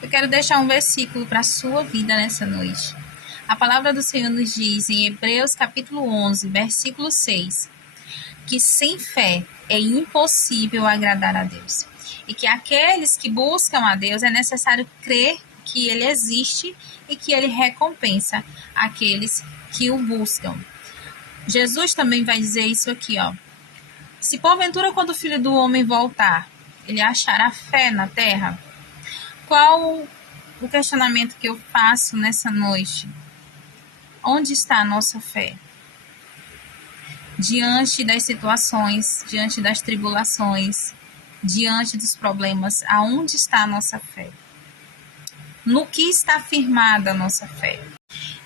Eu quero deixar um versículo para a sua vida nessa noite. A palavra do Senhor nos diz em Hebreus capítulo 11, versículo 6, que sem fé é impossível agradar a Deus. E que aqueles que buscam a Deus é necessário crer que Ele existe e que Ele recompensa aqueles que o buscam. Jesus também vai dizer isso aqui, ó. Se porventura quando o Filho do Homem voltar, Ele achará fé na terra? Qual o questionamento que eu faço nessa noite? Onde está a nossa fé? Diante das situações, diante das tribulações, diante dos problemas, aonde está a nossa fé? No que está firmada a nossa fé?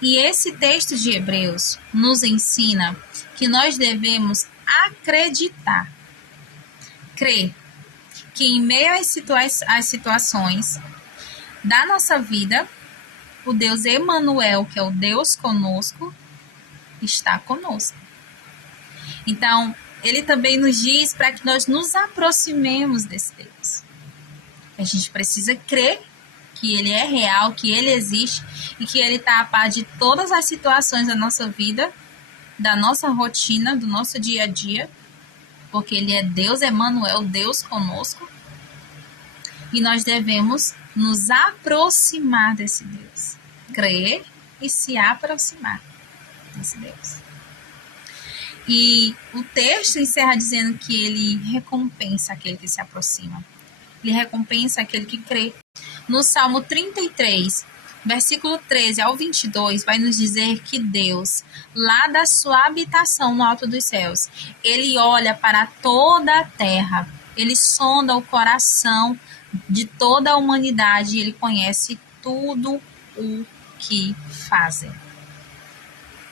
E esse texto de Hebreus nos ensina que nós devemos acreditar, crer, que em meio às situações da nossa vida, o Deus Emanuel, que é o Deus conosco, está conosco. Então, ele também nos diz para que nós nos aproximemos desse Deus. A gente precisa crer que ele é real, que ele existe e que ele está a par de todas as situações da nossa vida, da nossa rotina, do nosso dia a dia, porque ele é Deus Emanuel, Deus conosco. E nós devemos nos aproximar desse Deus. Crer e se aproximar desse Deus. E o texto encerra dizendo que ele recompensa aquele que se aproxima. Ele recompensa aquele que crê. No Salmo 33, versículo 13 ao 22, vai nos dizer que Deus, lá da sua habitação no alto dos céus, ele olha para toda a terra, ele sonda o coração de toda a humanidade e ele conhece tudo o que fazem.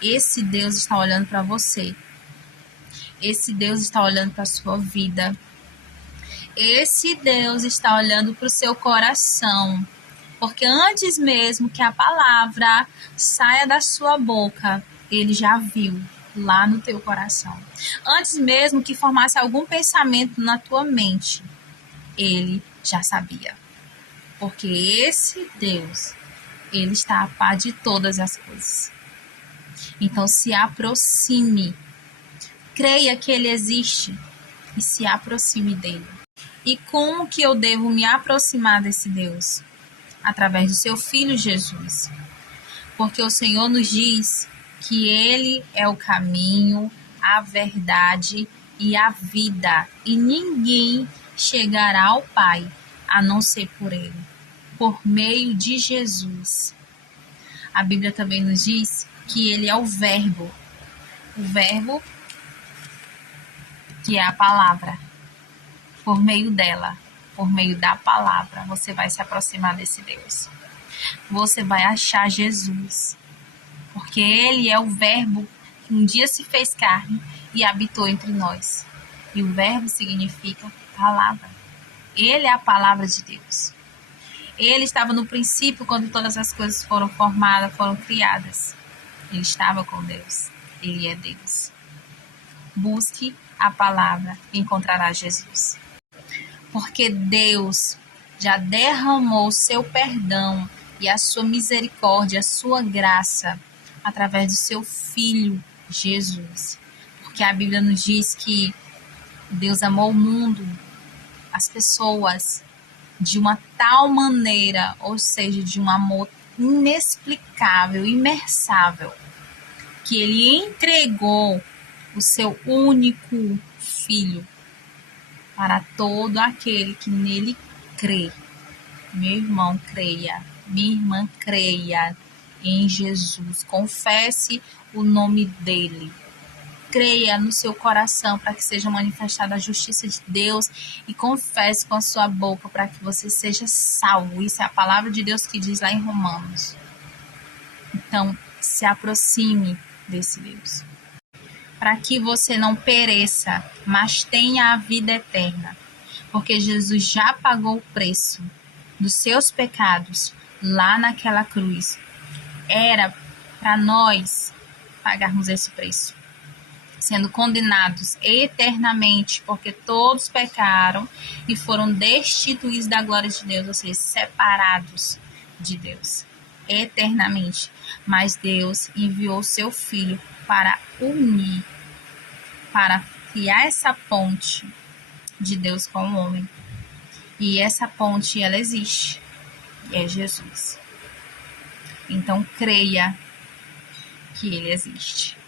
Esse Deus está olhando para você. Esse Deus está olhando para a sua vida. Esse Deus está olhando para o seu coração. Porque antes mesmo que a palavra saia da sua boca, ele já viu lá no teu coração. Antes mesmo que formasse algum pensamento na tua mente, ele já sabia. Porque esse Deus, ele está a par de todas as coisas. Então se aproxime. Creia que ele existe e se aproxime dele. E como que eu devo me aproximar desse Deus? Através do seu Filho Jesus. Porque o Senhor nos diz que ele é o caminho, a verdade e a vida. E ninguém chegará ao Pai a não ser por ele, por meio de Jesus. A Bíblia também nos diz que ele é o Verbo. O Verbo que é a palavra. Por meio dela, por meio da palavra, você vai se aproximar desse Deus. Você vai achar Jesus. Porque ele é o Verbo que um dia se fez carne e habitou entre nós. E o Verbo significa palavra. Ele é a palavra de Deus. Ele estava no princípio quando todas as coisas foram formadas, foram criadas. Ele estava com Deus. Ele é Deus. Busque a palavra e encontrará Jesus. Porque Deus já derramou o seu perdão e a sua misericórdia, a sua graça, através do seu Filho, Jesus. Porque a Bíblia nos diz que Deus amou o mundo, as pessoas, de uma tal maneira, ou seja, de um amor inexplicável, imersável, que ele entregou o seu único Filho para todo aquele que nele crê. Meu irmão, creia. Minha irmã, creia em Jesus. Confesse o nome dele. Creia no seu coração para que seja manifestada a justiça de Deus e confesse com a sua boca para que você seja salvo. Isso é a palavra de Deus que diz lá em Romanos. Então, se aproxime desse Deus. Para que você não pereça, mas tenha a vida eterna. Porque Jesus já pagou o preço dos seus pecados lá naquela cruz. Era para nós pagarmos esse preço. sendo condenados eternamente, porque todos pecaram e foram destituídos da glória de Deus, ou seja, separados de Deus eternamente. Mas Deus enviou seu Filho para unir, para criar essa ponte de Deus com o homem. E essa ponte, ela existe. É Jesus. Então, creia que ele existe.